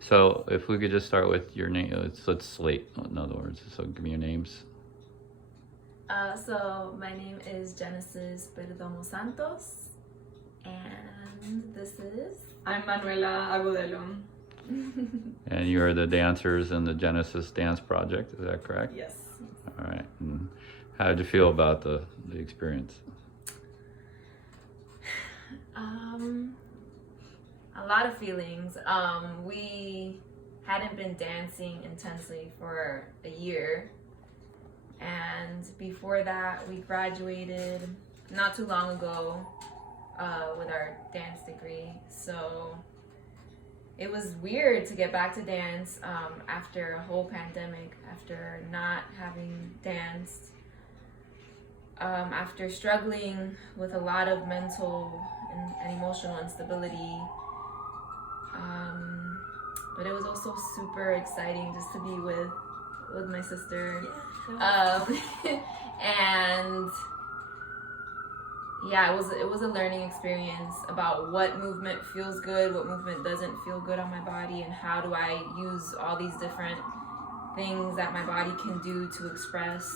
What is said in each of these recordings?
So if we could just start with your name, let's slate, in other words. So give me your names. So my name is Genesis Santos, and this is... I'm Manuela Agudelo. And you're the dancers in the Genesis Dance Project, is that correct? Yes. All right. And how did you feel about the experience? A lot of feelings. We hadn't been dancing intensely for a year, and before that we graduated not too long ago with our dance degree. So it was weird to get back to dance after a whole pandemic, after not having danced, after struggling with a lot of mental and emotional instability. But it was also super exciting just to be with my sister. And yeah, it was a learning experience about what movement feels good, what movement doesn't feel good on my body, and how do I use all these different things that my body can do to express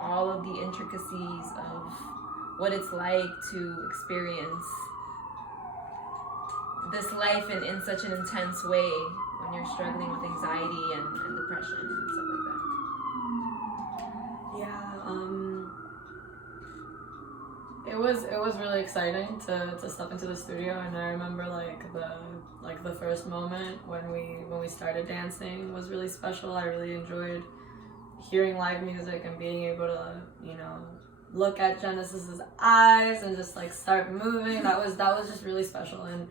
all of the intricacies of what it's like to experience this life in such an intense way when you're struggling with anxiety and depression and stuff like that. Yeah, it was really exciting to step into the studio, and I remember the first moment when we started dancing was really special. I really enjoyed hearing live music and being able to, look at Genesis's eyes and just start moving. That was just really special, and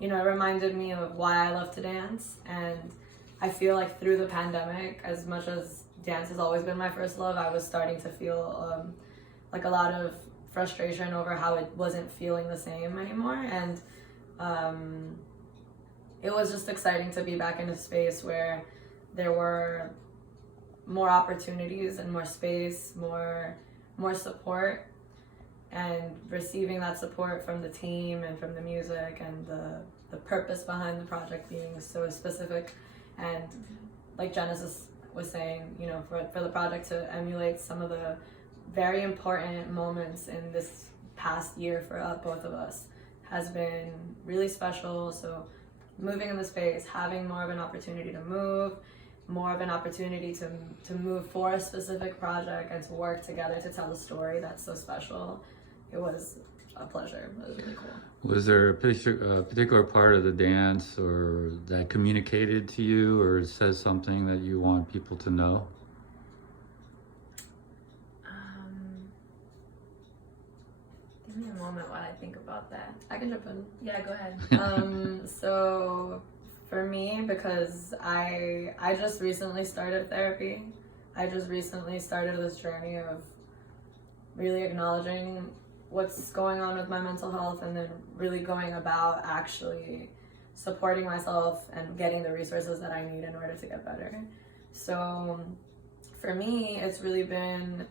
it reminded me of why I love to dance. And I feel like through the pandemic, as much as dance has always been my first love, I was starting to feel a lot of frustration over how it wasn't feeling the same anymore. And it was just exciting to be back in a space where there were more opportunities and more space, more support, and receiving that support from the team and from the music and the purpose behind the project being so specific. And like Genesis was saying, for the project to emulate some of the very important moments in this past year for both of us has been really special. So moving in the space, having more of an opportunity to move, more of an opportunity to move for a specific project and to work together to tell a story that's so special. It was a pleasure. It was really cool. Was there a particular part of the dance or that communicated to you or says something that you want people to know? Give me a moment while I think about that. I can jump in. Yeah, go ahead. So for me, because I just recently started therapy, I just recently started this journey of really acknowledging what's going on with my mental health, and then really going about actually supporting myself and getting the resources that I need in order to get better. So for me, it's really been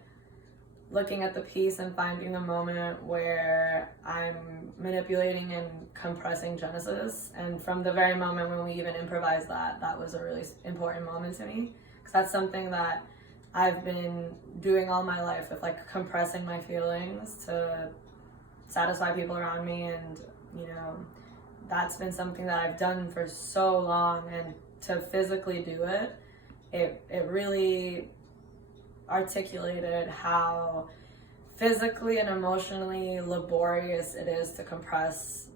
looking at the piece and finding the moment where I'm manipulating and compressing Genesis. And from the very moment when we even improvised that was a really important moment to me, because that's something that I've been doing all my life, with compressing my feelings to satisfy people around me. And that's been something that I've done for so long, and to physically do it really articulated how physically and emotionally laborious it is to compress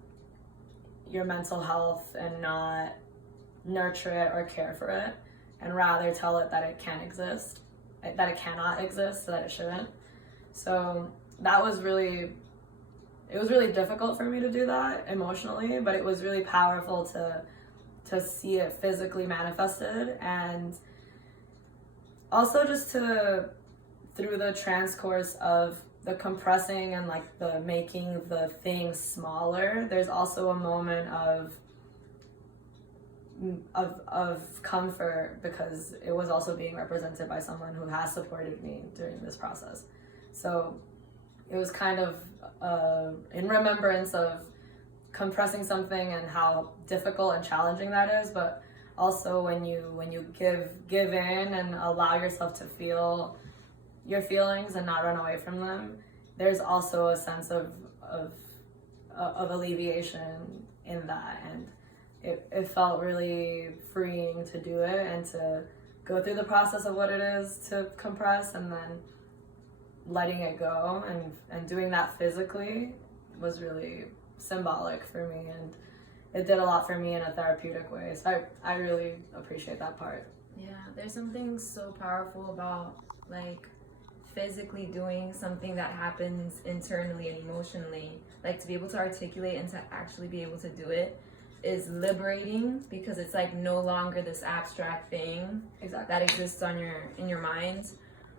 your mental health and not nurture it or care for it, and rather tell it that it can't exist, that it cannot exist, so that it shouldn't. So that was really difficult for me to do that emotionally, but it was really powerful to see it physically manifested. And also just through the transcourse of the compressing and the making the thing smaller, there's also a moment of comfort, because it was also being represented by someone who has supported me during this process. So it was kind of in remembrance of compressing something and how difficult and challenging that is, but also when you give in and allow yourself to feel your feelings and not run away from them, there's also a sense of alleviation in that, and it felt really freeing to do it and to go through the process of what it is to compress, and then letting it go and doing that physically was really symbolic for me, and it did a lot for me in a therapeutic way. So I really appreciate that part. Yeah, there's something so powerful about like physically doing something that happens internally and emotionally. Like to be able to articulate and to actually be able to do it is liberating, because it's like no longer this abstract thing that exists on in your mind.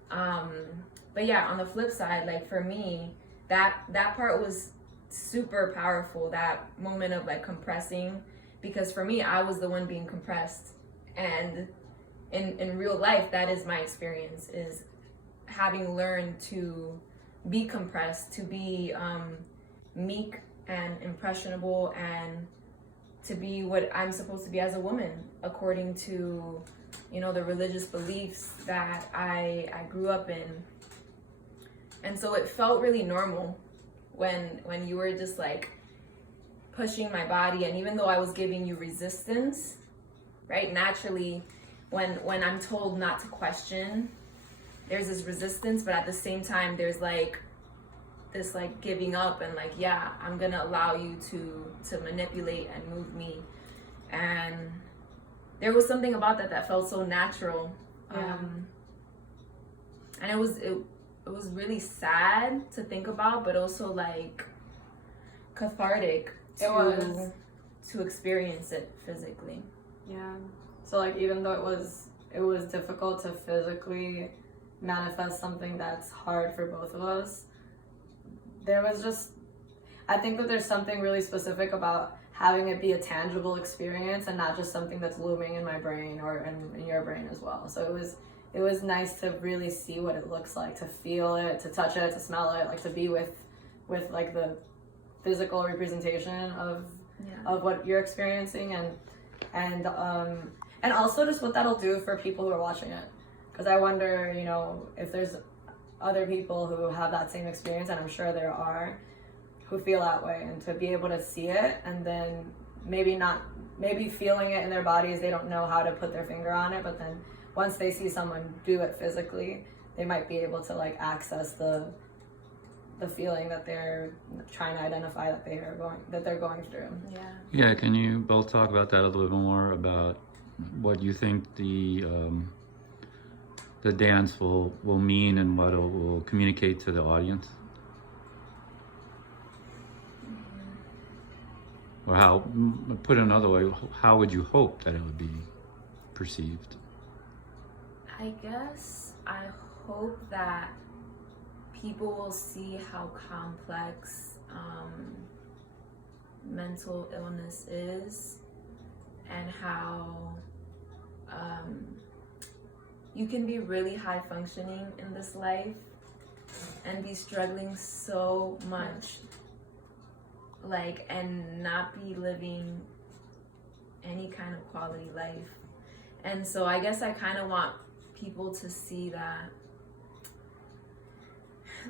But yeah, on the flip side, like for me, that part was super powerful, that moment of like compressing, because for me, I was the one being compressed, and in real life, that is my experience, is having learned to be compressed, to be meek and impressionable, and to be what I'm supposed to be as a woman, according to, you know, the religious beliefs that I grew up in. And so it felt really normal when you were just like pushing my body, and even though I was giving you resistance, right? Naturally, when I'm told not to question, there's this resistance, but at the same time, there's like this like giving up and like, yeah, I'm gonna allow you to manipulate and move me. And there was something about that felt so natural. Yeah. And it was really sad to think about, but also like cathartic to experience it physically. Yeah. So like even though it was difficult to physically manifest something that's hard for both of us, there was just, I think that there's something really specific about having it be a tangible experience and not just something that's looming in my brain or in your brain as well. So it was nice to really see what it looks like, to feel it, to touch it, to smell it, like to be with like the physical representation of what you're experiencing, and also just what that'll do for people who are watching it. Because I wonder, you know, if there's other people who have that same experience, and I'm sure there are, who feel that way, and to be able to see it and then maybe feeling it in their bodies, they don't know how to put their finger on it, but then once they see someone do it physically, they might be able to like access the feeling that they're trying to identify that they're going through. Yeah, can you both talk about that a little bit more, about what you think the dance will mean and what it will communicate to the audience? Or how, put another way, how would you hope that it would be perceived? I guess I hope that people will see how complex mental illness is, and how you can be really high functioning in this life and be struggling so much, like, and not be living any kind of quality life. And so I guess I kind of want people to see that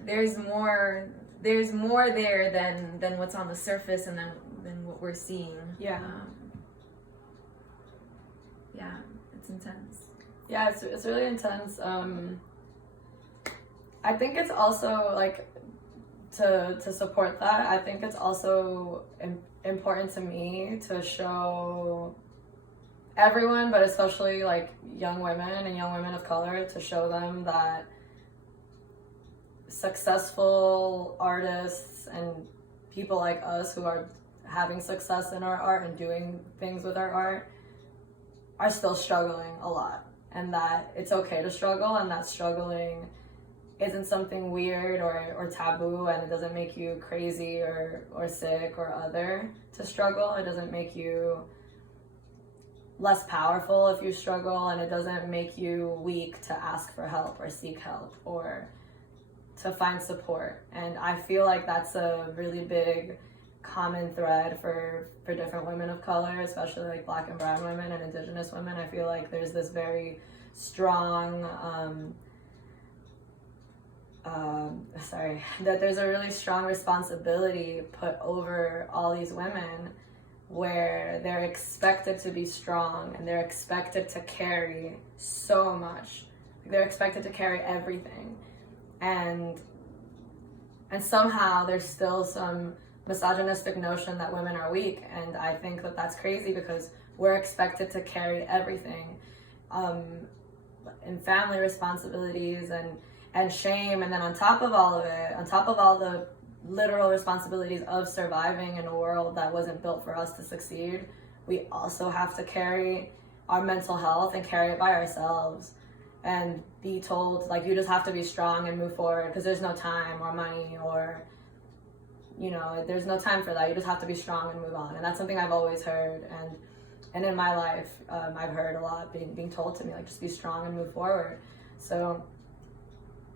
there's more there than what's on the surface, and than what we're seeing. Yeah, it's intense. Yeah, it's really intense. I think it's also like to support that. I think it's also important to me to show everyone, but especially like young women and young women of color, to show them that successful artists and people like us who are having success in our art and doing things with our art are still struggling a lot, and that it's okay to struggle, and that struggling isn't something weird or taboo, and it doesn't make you crazy or sick or other to struggle. It doesn't make you less powerful if you struggle, and it doesn't make you weak to ask for help or seek help or to find support. And I feel like that's a really big common thread for different women of color, especially like Black and brown women and Indigenous women. I feel like there's this very strong that there's a really strong responsibility put over all these women, where they're expected to be strong and they're expected to carry so much. They're expected to carry everything, and somehow there's still some misogynistic notion that women are weak, and I think that that's crazy, because we're expected to carry everything, in family responsibilities and shame, and then on top of all of it, on top of all the literal responsibilities of surviving in a world that wasn't built for us to succeed, we also have to carry our mental health and carry it by ourselves, and be told, like, you just have to be strong and move forward because there's no time or money, or, you know, there's no time for that. You just have to be strong and move on. And that's something I've always heard, and in my life, I've heard a lot being told to me, like, just be strong and move forward. So,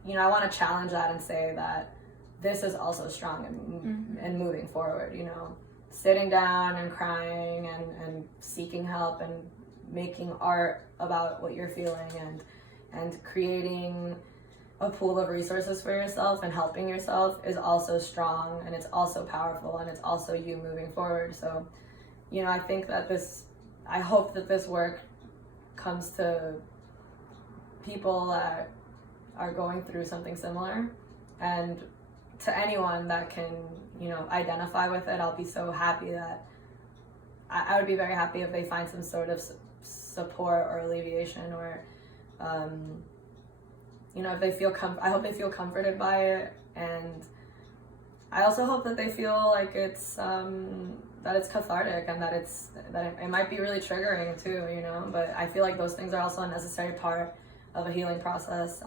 you know, I want to challenge that and say that this is also strong and moving forward, you know, sitting down and crying and seeking help and making art about what you're feeling, and creating a pool of resources for yourself and helping yourself is also strong, and it's also powerful, and it's also you moving forward. So, you know, I hope that this work comes to people that are going through something similar, and to anyone that can, you know, identify with it. I'll be so happy that I would be very happy if they find some sort of support or alleviation, or you know, if they feel I hope they feel comforted by it, and I also hope that they feel like it's that it's cathartic, and that it might be really triggering too, you know, but I feel like those things are also a necessary part of a healing process.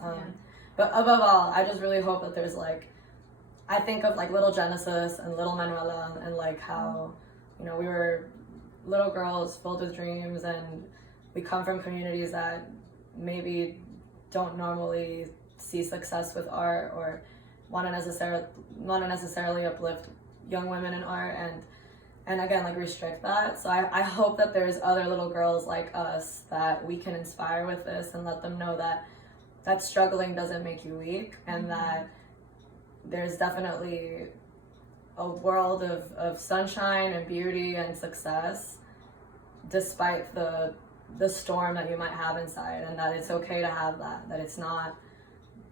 But above all, I just really hope that there's, like, I think of like little Genesis and little Manuela, and like how, you know, we were little girls filled with dreams, and we come from communities that maybe don't normally see success with art, or want to necessarily uplift young women in art, and again, like, restrict that. So I hope that there's other little girls like us that we can inspire with this, and let them know that struggling doesn't make you weak, and that there's definitely a world of sunshine and beauty and success despite the storm that you might have inside, and that it's okay to have that it's not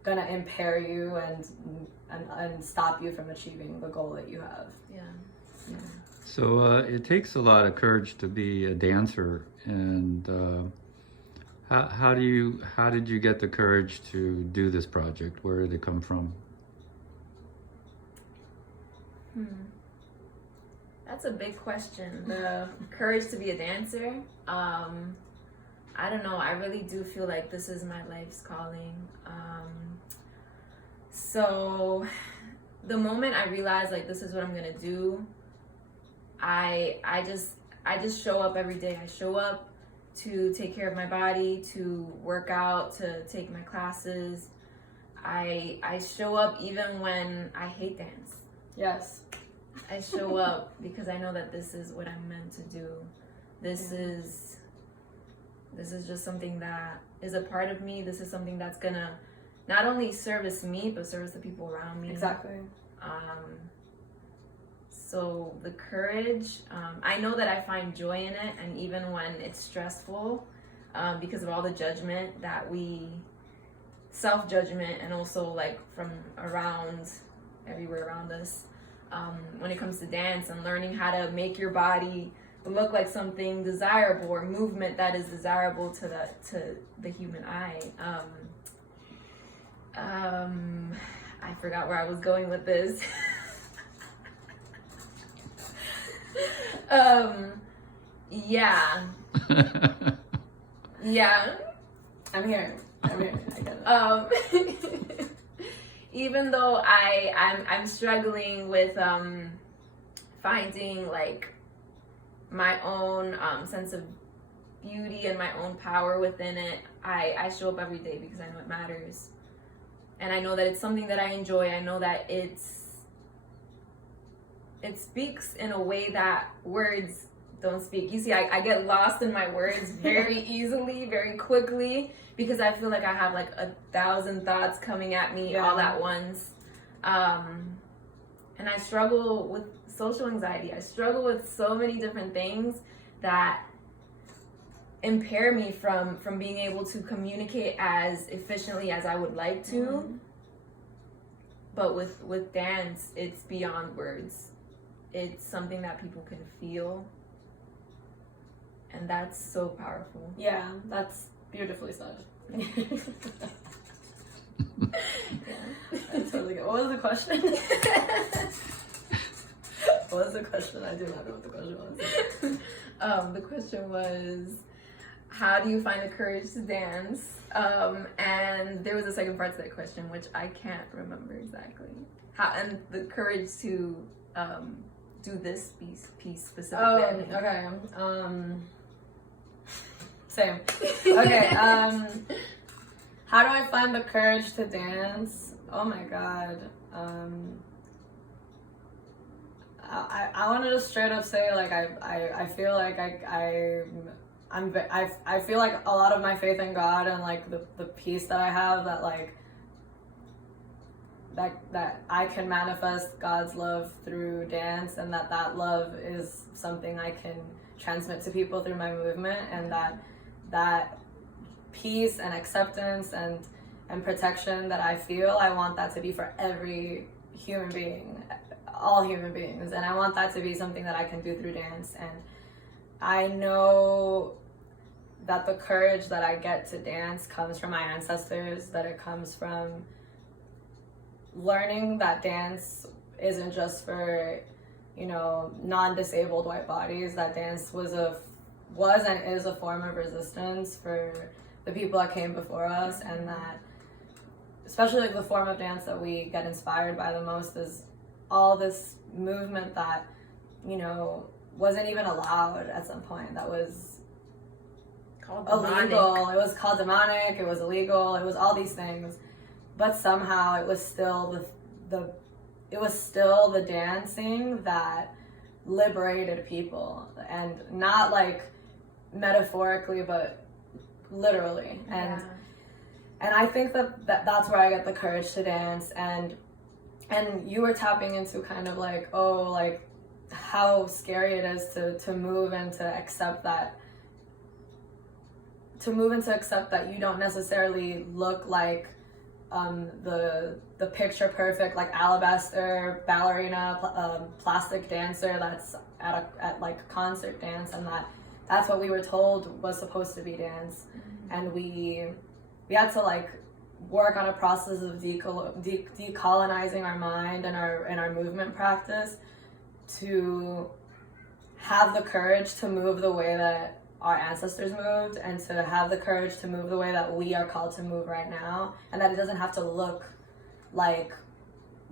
gonna impair you and stop you from achieving the goal that you have. Yeah. So it takes a lot of courage to be a dancer, and how did you get the courage to do this project? Where did it come from? That's a big question. The courage to be a dancer. I don't know. I really do feel like this is my life's calling. So the moment I realized, like, this is what I'm gonna do, I just show up every day. I show up to take care of my body, to work out, to take my classes. I show up even when I hate dance. Yes. I show up because I know that this is what I'm meant to do. This is just something that is a part of me. This is something that's gonna not only service me, but service the people around me. Exactly. So the courage, I know that I find joy in it, and even when it's stressful, because of all the judgment that self-judgment, and also like from everywhere around us, when it comes to dance and learning how to make your body look like something desirable, or movement that is desirable to the human eye. I forgot where I was going with this. Yeah. Yeah. I'm here. I get it. Even though I'm struggling with finding like my own sense of beauty and my own power within it, I show up every day because I know it matters, and I know that it's something that I enjoy. I know that it's it speaks in a way that words don't speak. You see, I get lost in my words very easily, very quickly, because I feel like I have like 1,000 thoughts coming at me all at once. And I struggle with social anxiety. I struggle with so many different things that impair me from being able to communicate as efficiently as I would like to. Mm-hmm. But with dance, it's beyond words. It's something that people can feel. And that's so powerful. Yeah, that's beautifully said. Yeah, that's totally good. What was the question? What was the question? I do not know what the question was. The question was, how do you find the courage to dance? And there was a second part to that question, which I can't remember exactly. How, and the courage to do this piece specifically. Oh, okay. Same. Okay. How do I find the courage to dance? Oh my God. I want to just straight up say, like, I feel like I feel like a lot of my faith in God and like the peace that I have, that like that I can manifest God's love through dance, and that love is something I can transmit to people through my movement, and that peace and acceptance and protection that I feel, I want that to be for every human being, all human beings, and I want that to be something that I can do through dance. And I know that the courage that I get to dance comes from my ancestors, that it comes from learning that dance isn't just for, you know, non-disabled white bodies, that dance was and is a form of resistance for the people that came before us, and that especially like the form of dance that we get inspired by the most is all this movement that, you know, wasn't even allowed at some point, that was called illegal. demonic. It was called demonic, it was illegal, it was all these things, but somehow it was still the dancing that liberated people, and not like metaphorically but literally. And I think that's where I get the courage to dance. And you were tapping into kind of like, oh, like how scary it is to move and to accept that you don't necessarily look like the picture perfect, like alabaster ballerina, plastic dancer that's at like concert dance, and that's what we were told was supposed to be dance. Mm-hmm. And we had to like work on a process of decolonizing our mind and our movement practice to have the courage to move the way that our ancestors moved, and to have the courage to move the way that we are called to move right now, and that it doesn't have to look like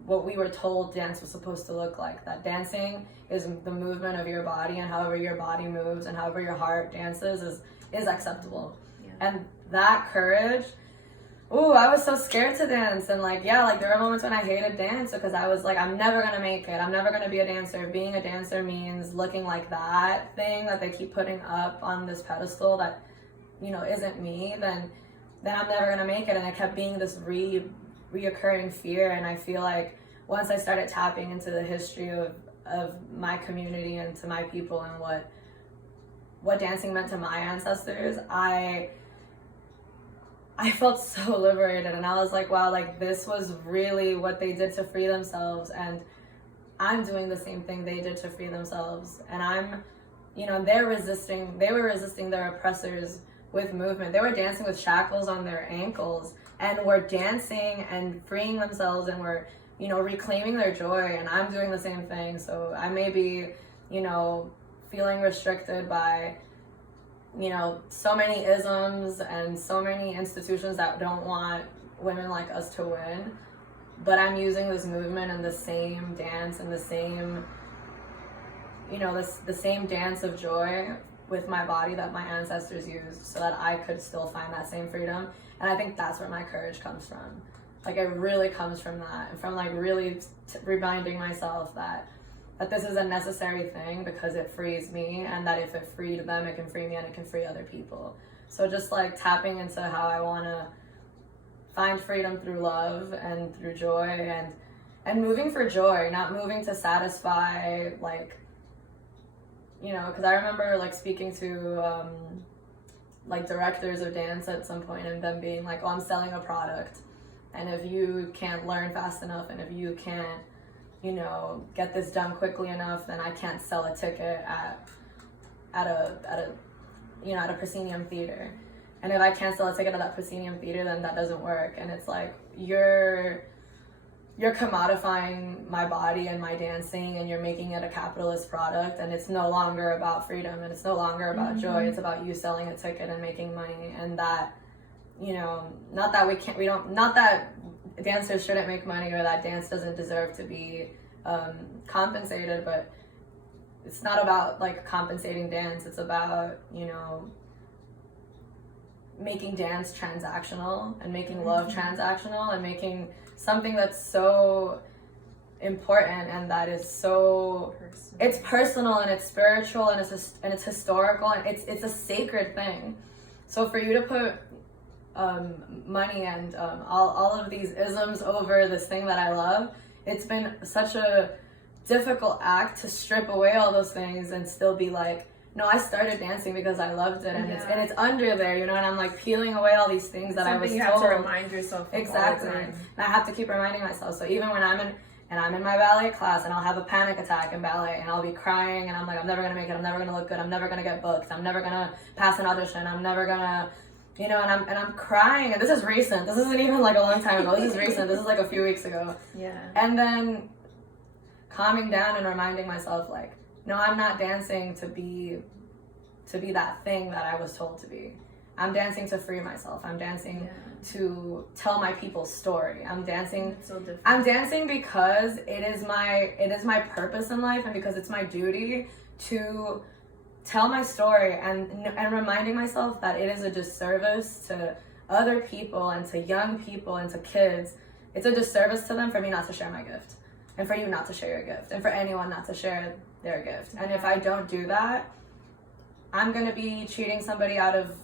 what we were told dance was supposed to look like. That dancing is the movement of your body, and however your body moves and however your heart dances is acceptable. Yeah. And that courage, I was so scared to dance. And like, yeah, like there were moments when I hated dance because I was like, I'm never gonna make it. I'm never gonna be a dancer. Being a dancer means looking like that thing that they keep putting up on this pedestal that, you know, isn't me. Then I'm never gonna make it. And it kept being this reoccurring fear. And I feel like once I started tapping into the history of my community and to my people and what dancing meant to my ancestors, I felt so liberated, and I was like, wow, like this was really what they did to free themselves, and I'm doing the same thing they did to free themselves. And I'm, you know, they were resisting their oppressors with movement. They were dancing with shackles on their ankles, and were dancing and freeing themselves, and were, you know, reclaiming their joy. And I'm doing the same thing. So I may be, you know, feeling restricted by, you know, so many isms and so many institutions that don't want women like us to win, but I'm using this movement and the same dance and the same, you know, the same dance of joy with my body that my ancestors used, so that I could still find that same freedom. And I think that's where my courage comes from. Like, it really comes from that, and from like really reminding myself that that this is a necessary thing because it frees me, and that if it freed them, it can free me and it can free other people. So just like tapping into how I want to find freedom through love and through joy, and moving for joy, not moving to satisfy, like, you know, because I remember like speaking to like directors of dance at some point, and them being like, oh, I'm selling a product, and if you can't learn fast enough, and if you can't, you know, get this done quickly enough, then I can't sell a ticket at a proscenium theater. And if I can't sell a ticket at that proscenium theater, then that doesn't work. And it's like, you're commodifying my body and my dancing, and you're making it a capitalist product, and it's no longer about freedom, and it's no longer about joy. It's about you selling a ticket and making money. And that, you know, not that dancers shouldn't make money, or that dance doesn't deserve to be compensated, but it's not about like compensating dance. It's about, you know, making dance transactional, and making love transactional, and making something that's so important, and that is so it's personal, and it's spiritual, and it's historical, and it's a sacred thing. So for you to put money and all of these isms over this thing that I love, it's been such a difficult act to strip away all those things and still be like, no, I started dancing because I loved it, and it's under there, you know, and I'm like peeling away all these things that I was told. You have to remind yourself of exactly, all the time. And I have to keep reminding myself. So even when I'm in my ballet class, and I'll have a panic attack in ballet, and I'll be crying, and I'm like, I'm never gonna make it, I'm never gonna look good, I'm never gonna get booked, I'm never gonna pass an audition, I'm never gonna, you know, and I'm crying, and this is recent. This isn't even like a long time ago. This is recent. This is like a few weeks ago. Yeah. And then calming down and reminding myself, like, no, I'm not dancing to be that thing that I was told to be. I'm dancing to free myself. I'm dancing to tell my people's story. I'm dancing. So different. I'm dancing because it is my purpose in life, and because it's my duty to tell my story, and reminding myself that it is a disservice to other people, and to young people, and to kids. It's a disservice to them for me not to share my gift, and for you not to share your gift, and for anyone not to share their gift. And if I don't do that, I'm gonna be cheating somebody out of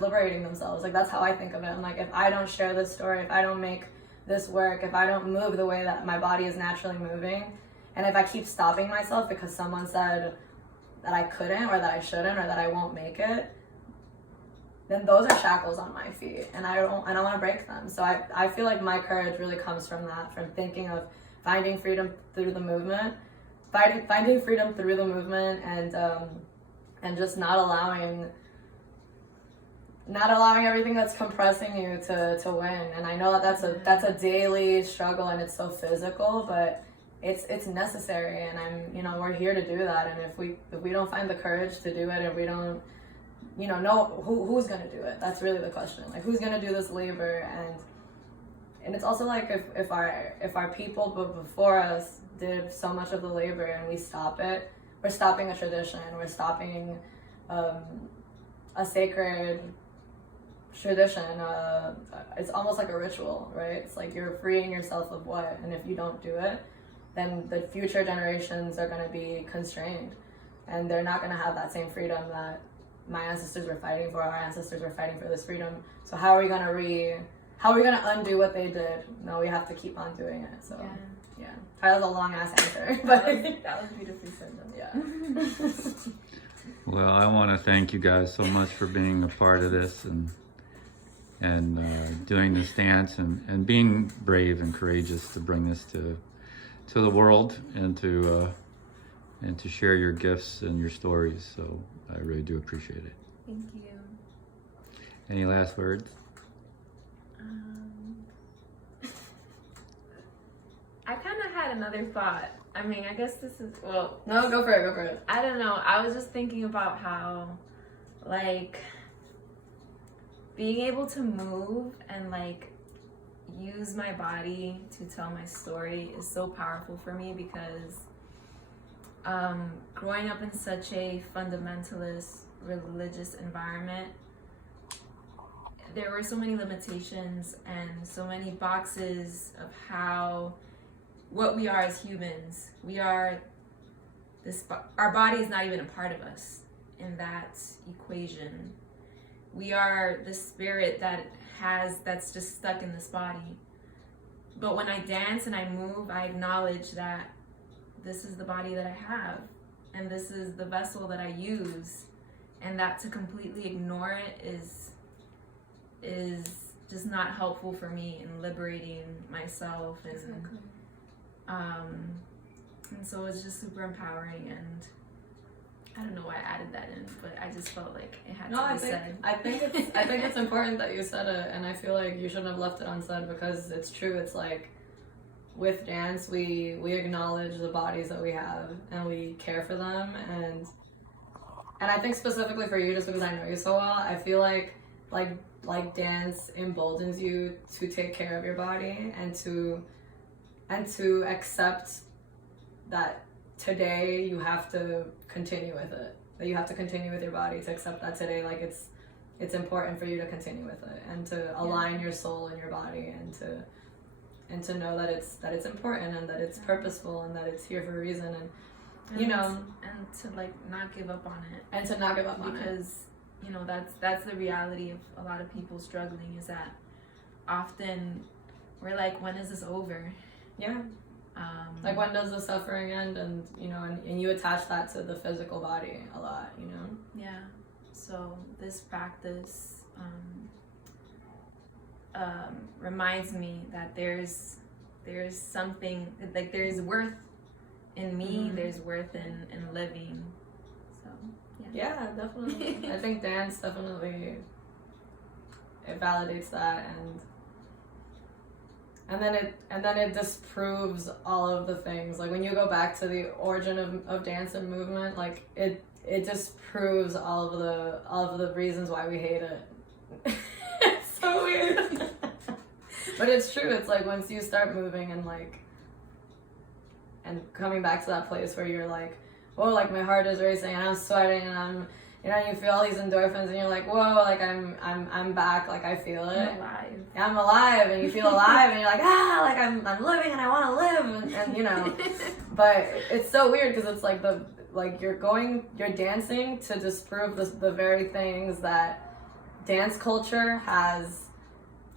liberating themselves. Like, that's how I think of it. I'm like, if I don't share this story, if I don't make this work, if I don't move the way that my body is naturally moving, and if I keep stopping myself because someone said that I couldn't, or that I shouldn't, or that I won't make it, then those are shackles on my feet, and I don't want to break them. So I feel like my courage really comes from that, from thinking of finding freedom through the movement, finding freedom through the movement, and just not allowing everything that's compressing you to win. And I know that that's a daily struggle, and it's so physical, but it's necessary, and we're here to do that. And if we don't find the courage to do it, if we don't, know who's gonna do it, that's really the question. Like, who's gonna do this labor? And it's also like, if our people before us did so much of the labor, and we stop it, we're stopping a tradition, we're stopping a sacred tradition. It's almost like a ritual, right? It's like you're freeing yourself of what, and if you don't do it, then the future generations are going to be constrained, and they're not going to have that same freedom that my ancestors were fighting for. Our ancestors were fighting for this freedom. So how are we going to undo what they did? No, we have to keep on doing it. So yeah. That was a long ass answer, but that was beautifully said though. Yeah. Well, I want to thank you guys so much for being a part of this, and doing this dance, and being brave and courageous to bring this to the world, and to share your gifts and your stories. So I really do appreciate it. Thank you. Any last words? I kind of had another thought. I mean, I guess this is, well... No, go for it. I don't know. I was just thinking about how, like, being able to move and, like, use my body to tell my story is so powerful for me, because growing up in such a fundamentalist religious environment, there were so many limitations and so many boxes of what we are as humans. We are our body is not even a part of us in that equation. We are the spirit that's just stuck in this body. But when I dance and I move, I acknowledge that this is the body that I have, and this is the vessel that I use, and that to completely ignore it is just not helpful for me in liberating myself. And Exactly. And so it's just super empowering, and I don't know why I added that in, but I just felt like it had to be said. I think it's important that you said it, and I feel like you shouldn't have left it unsaid, because it's true. It's like with dance, we acknowledge the bodies that we have and we care for them, and I think specifically for you, just because I know you so well, I feel like dance emboldens you to take care of your body and to accept that today you have to continue with it. That you have to continue with your body, to accept that today, like it's important for you to continue with it, and to align your soul and your body, and to know that it's important, and that it's purposeful, and that it's here for a reason, and you know, and to like not give up on it, and to not give up on it, because you know that's the reality of a lot of people struggling, is that often we're like, when is this over? Yeah. Like, when does the suffering end? And you know, and you attach that to the physical body a lot, you know. Yeah. So this practice reminds me that there's something, like there's worth in me. Mhm. There's worth in living. So Yeah, definitely. I think dance definitely, it validates that, and then it disproves all of the things. Like, when you go back to the origin of dance and movement, like it disproves all of the reasons why we hate it. It's so weird. But it's true. It's like, once you start moving and coming back to that place where you're like, whoa, like my heart is racing and I'm sweating and I'm, you know, you feel all these endorphins and you're like, whoa, like I'm back, like I feel it. I'm alive. I'm alive, and you feel alive, and you're like, like I'm living and I want to live, and you know. But it's so weird, because it's like you're dancing to disprove the very things that dance culture has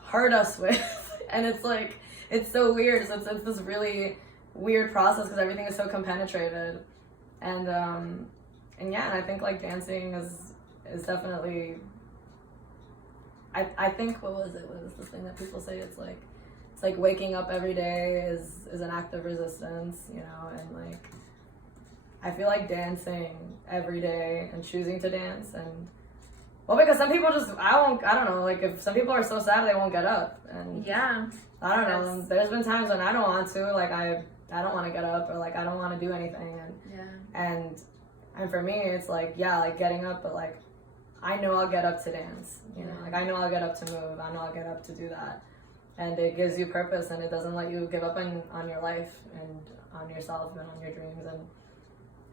hurt us with. And it's like, it's so weird. So it's this really weird process, because everything is so compenetrated, and yeah, and I think like dancing is definitely, I think, what was this thing that people say? It's like waking up every day is an act of resistance, you know. And like, I feel like dancing every day and choosing to dance, and well, because some people just, I don't know, like, if some people are so sad they won't get up, and Yeah. I don't know, there's been times when I don't want to, like I don't want to get up, or like I don't want to do anything, and for me it's like, yeah, like getting up, but like I know I'll get up to dance, you know, like I know I'll get up to move, I know I'll get up to do that, and it gives you purpose, and it doesn't let you give up on your life and on yourself and on your dreams,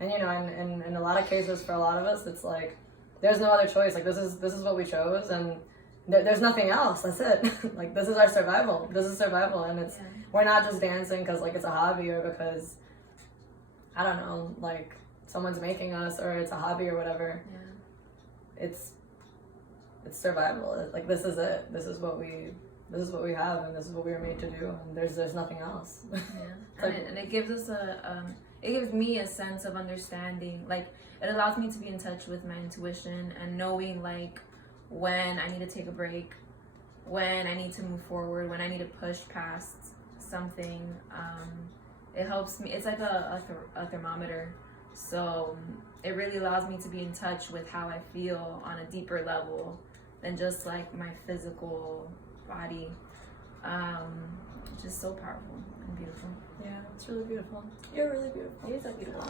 and you know, and in a lot of cases, for a lot of us, it's like there's no other choice. Like, this is what we chose, and there's nothing else. That's it. Like, this is our survival. This is survival, and it's we're not just dancing because like it's a hobby, or because I don't know, like someone's making us, or it's a hobby or whatever. It's survival. Like, this is it. This is what we have, and this is what we were made to do, and there's nothing else. And it gives us it gives me a sense of understanding. Like, it allows me to be in touch with my intuition, and knowing like when I need to take a break, when I need to move forward, when I need to push past something. It helps me. It's like a thermometer. So it really allows me to be in touch with how I feel on a deeper level than just like my physical body. Just so powerful and beautiful. Yeah, it's really beautiful. You're really beautiful. You're so beautiful.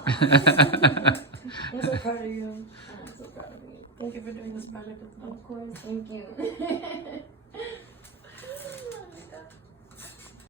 I'm so proud of you. I'm so proud of you. Thank you for doing this project with me. Of course, thank you. Oh my God.